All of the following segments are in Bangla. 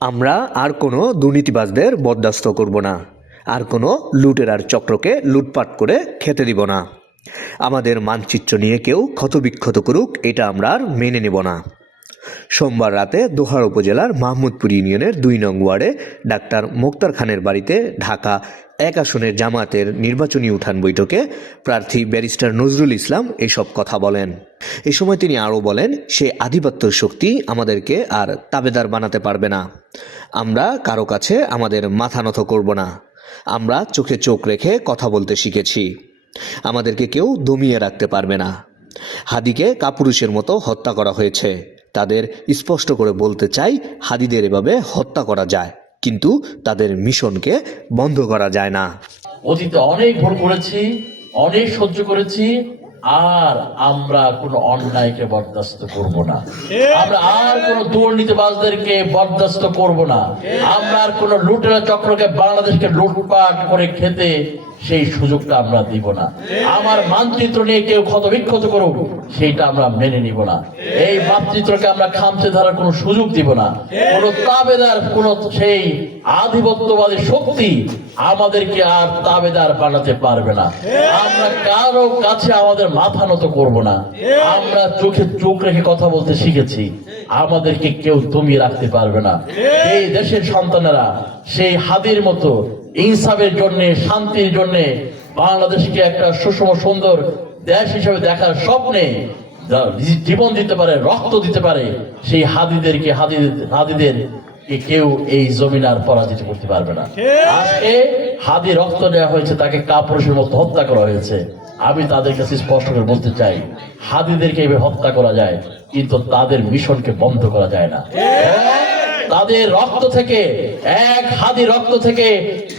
আমরা আর কোনো দুর্নীতিবাজদের বরদাস্ত করব না, আর কোনো লুটেরার চক্রকে লুটপাট করে খেতে দিব না। আমাদের মানচিত্র নিয়ে কেউ ক্ষতবিক্ষত করুক, এটা আমরা আর মেনে নেব না। সোমবার রাতে দোহার উপজেলার মাহমুদপুর ইউনিয়নের ২ নং ওয়ার্ডে ডাক্তার মোক্তার খানের বাড়িতে ঢাকা ১ আসনের জামায়াতের নির্বাচনী উঠান বৈঠকে প্রার্থী ব্যারিস্টার নজরুল ইসলাম এসব কথা বলেন। এ সময় তিনি আরও বলেন, সেই আধিপত্য শক্তি আমাদেরকে আর তাবেদার বানাতে পারবে না। আমরা কারো কাছে আমাদের মাথা নত করব না। আমরা চোখে চোখ রেখে কথা বলতে শিখেছি। আমাদেরকে কেউ দমিয়ে রাখতে পারবে না। হাদিকে কাপুরুষের মতো হত্যা করা হয়েছে। তাদের স্পষ্ট করে বলতে চাই, হাদিদের এভাবে হত্যা করা যায়, কিন্তু তাদের মিশনকে বন্ধ করা যায় না। অতীতে অনেক ভুল করেছি, অনেক সহ্য করেছি, আর আমরা কোনো অন্যায়কে বরদাস্ত করব না। আমরা আর কোনো দুর্নীতিবাজদেরকে বরদাস্ত করব না। আমরা আর কোনো লুটেরা চক্রকে বাংলাদেশকে লুটপাট করে খেতে সেই সুযোগটা আমরা দিব না। আমার মানচিত্র নিয়ে কেউ ক্ষতবিক্ষত করুক, সেইটা আমরা মেনে নিব না। এই মানচিত্রকে আমরা খামচে ধরার কোনো সুযোগ দিব না। কোনো তাবেদার, কোনো সেই আধিপত্যবাদী শক্তি আমাদেরকে আর তাবেদার বানাতে পারবে না। আমরা কারো কাছে আমাদের মাথা নত করব না। আমরা চোখে চোখ রেখে কথা বলতে শিখেছি। আমাদেরকে কেউ দমিয়ে রাখতে পারবে না। এই দেশের সন্তানেরা সেই হাদির মতো ইনসাফের জন্য, শান্তির জন্য বাংলাদেশকে একটা সুষম সুন্দর দেশ হিসেবে দেখার স্বপ্নে জীবন দিতে পারে, রক্ত দিতে পারে, সেই হাদিদের কেউ এই জমিন আর পরাজিত করতে পারবে না। আজকে হাদি রক্ত দেওয়া হয়েছে, তাকে কাপুরুষের মতো হত্যা করা হয়েছে। আমি তাদের কাছে স্পষ্ট করে বলতে চাই, হাদিদেরকে এইভাবে হত্যা করা যায়, কিন্তু তাদের মিশনকে বন্ধ করা যায় না। তাদের রক্ত থেকে, এক হাদি রক্ত থেকে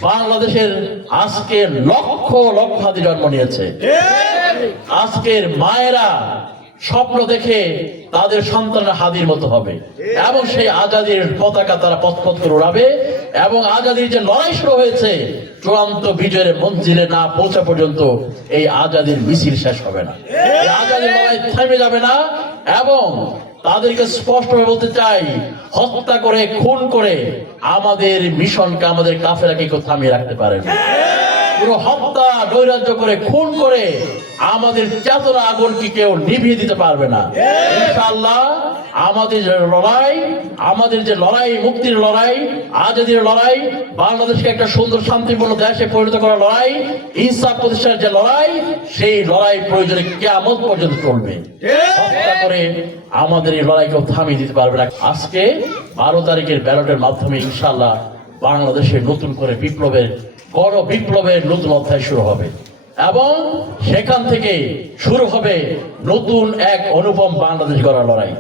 বাংলাদেশের আজকে লক্ষ লক্ষ হাদি জন্ম নিয়েছে। আজকের মায়েরা স্বপ্ন দেখে তাদের সন্তানরা হাদির মতো হবে, এবং সেই আজাদির পতাকা তারা পথ করে উড়াবে। এবং আজাদির যে লড়াই শুরু হয়েছে, চূড়ান্ত বিজয়ের মঞ্জিলে না পৌঁছা পর্যন্ত এই আজাদির মিছিল শেষ হবে না। এই আজাদির লড়াই থেমে যাবে না। এবং তাদেরকে স্পষ্টভাবে বলতে চাই, হত্যা করে, খুন করে আমাদের মিশনকে, আমাদের কাফেলাকে কেউ থামিয়ে রাখতে পারে না। পুরো হত্যা, নৈরাজ্য করে, খুন করে আমাদের চেতনা আগুনকে কেউ নিভিয়ে দিতে পারবে না। ইনশাআল্লাহ আমাদের যে লড়াই, মুক্তির লড়াই, আজাদির লড়াই, বাংলাদেশকে একটা সুন্দর শান্তিপূর্ণ দেশে পরিণত করার লড়াই, ইনসাফ প্রতিষ্ঠার যে লড়াই, সেই লড়াই প্রয়োজনে কিয়ামত পর্যন্ত চলবে। হত্যা করে আমাদের এই লড়াই কেউ থামিয়ে দিতে পারবে না। আজকে 12 তারিখের ব্যালটের মাধ্যমে ইনশাআল্লাহ বাংলাদেশে নতুন করে বড় বিপ্লবের নতুন অধ্যায় শুরু হবে, এবং সেখান থেকে শুরু হবে নতুন এক অনুপম বাংলাদেশ গড়ার লড়াই।